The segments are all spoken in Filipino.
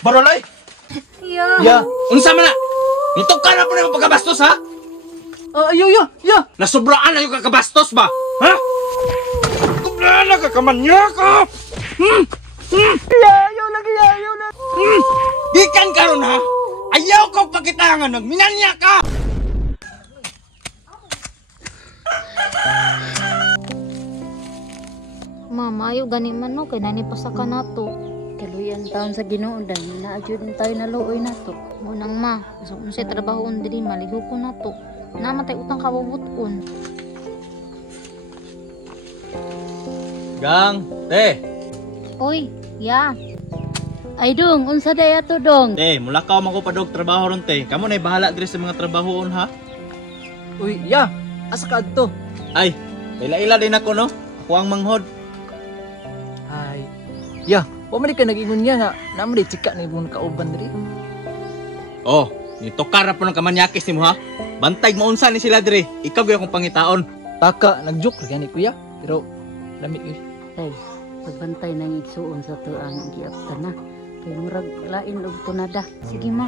Barolay! Ya. Unsa man na? Nitukan na po na yung pagkabastos, ha? Ya. Nasubraan na yung kakabastos ba? Ha? Sobraan na kakamanya ka! Yayo lagi. Gikan karon ha? Ayaw ko pakitangan, nagminanya ka! Mama, ayo gani man no, kay nani pasaka nato. Kaluyan taon sa Ginoo dahil naadjud tayo naluoy nato. Munang ma, unsay trabaho diri maligo ko nato. Namatay utang kabubuton. Gang, te! Oy, ya. Ay dong, unsa day ato dong? Te, mula ka man ko pa dog trabaho ron te. Kamo na bahala diri sa mga trabahoon ha? Uy, ya. Asa ka adto? Ay, ila-ila din ako no? Ako ang manghod. Ay. Ya, wa man ka nag-ingon niya na namri chika na ibon kauban diri. Oh, nitukar na po ng kamanyakis ni mo ha? Bantay mo unsa ni sila diri. Ikaw gyud akong pangitaon. Taka, nag-joke lagi ni kuya. Pero lamit ni. Ay, pagbantay nang igsuon sa tuang giapta na. Kay murag lain og tunada. Sige ma.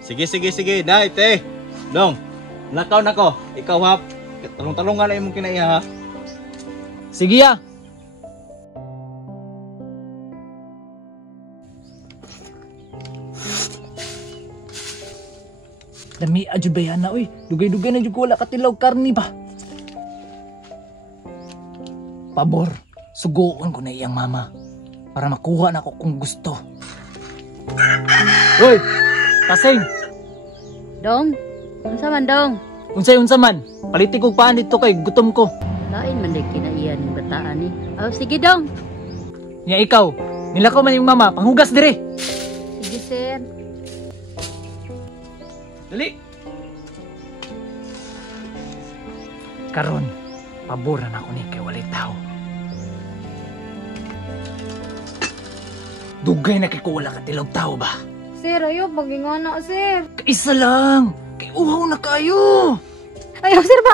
Sige. Dai, te. Dong, nakaw nako. Ikaw ha. Talong-talongan na imong kinaiha ha. Sige ya. Dami aja bayana uy. Dugay-dugay na jud ko wala katilaw karni ba. Pabor, suguon ko na iyang mama para makuha na ko kung gusto. Hoy, kasing. Dong, unsa man dong? Unsa man, paliti kog paan dito kay gutom ko. Lain man day kinaiya ning bataan ni. Oh, sige dong. Nya ikaw, nilakaw man yung mama, panghugas dire. Sige sir. Dali. Karon, paboran ako ni kay walay tao. Dugay na kay ko wala katilog tao ba? Sir, ayo pagingana sir. Kaisa lang, kay uhaw na kayo. Ayaw sir ba,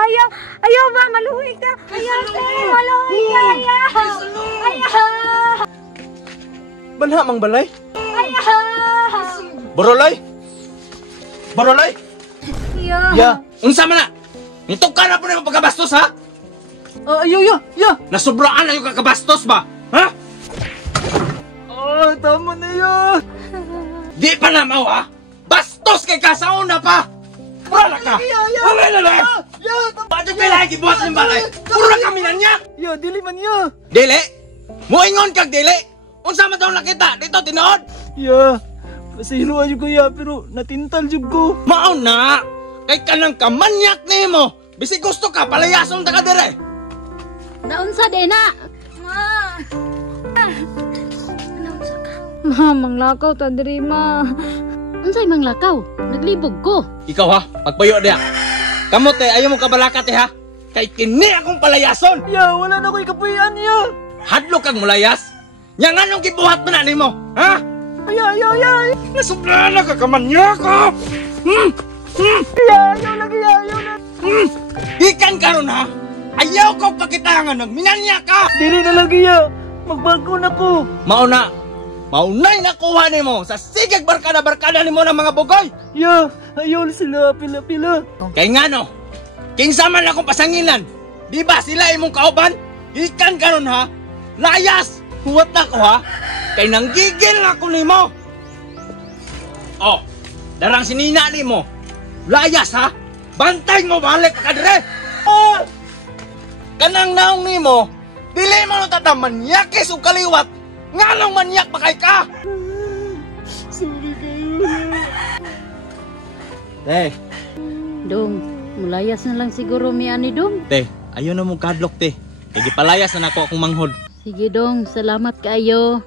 ayaw ba, maluhi ka. Ayaw sir, maluhi ka, ayaw. Ayaw. Banha mang balay? Ayaw. Barolay! Ya. Unsa man na? Nitukan na po na yung pagkabastos ha? Ya. Nasubraan na yung kakabastos ba? Ha? Tama na ya. Di pa na mau ha? Bastos kay kasauna pa! Pura na ka! Walay na lang! Ya, Bakit kayo lagi buhat ng balay? Pura kami na niya! ya, dili man ya. Dili! Muingon kag dili! Unsa man daw nakita? Dito tinood! Ya, pasilo aja ko ya, pero natintal jud ko. Mao na! Kay kanang kamanyak nimo! Bisig gusto ka, palayason ta ka dire! Naunsa din na? Ma. Naunsa ka? Ma, manglakaw ta diri ma. Unsay manglakaw? Naglibog ko. Ikaw ha, pagpayo diya. Kamu te, ayaw mo kabalakat ha? Kay kini akong palayason! Ya, wala na ko ikapuyan ya. Hadlo kag mulayas! Yang anong gibuhat mo na nimo? Ha? Ya. Nasubra na ka kamanya ka! Ya na. Ikan karon ha! Ayaw ko pakitangan, nagminanya ka! Dili na lagi ya. Magbago na ko. Maunay nakuha nimo sa sigag barkada nimo ng mga bugoy! Ya, ayaw sila pila. Kay ngano, kinsa man akong pasangilan, di ba sila imong kauban? Ikan karon ha, layas, huwat na ko ha, kay nanggigil na ko nimo. Oh, darang sinina nimo, layas ha, bantay mo balik ka dire. Oh, kanang naong nimo, dili mo nung tatamanyakis o kaliwat, nganong manyak pa kay ka. Sorry kayo. Te, Dong, mulayas na lang siguro mi ani dong. te, ayaw na mong kadlok te, kay gipalayas na nako akong manghod. Sige dong, salamat kaayo.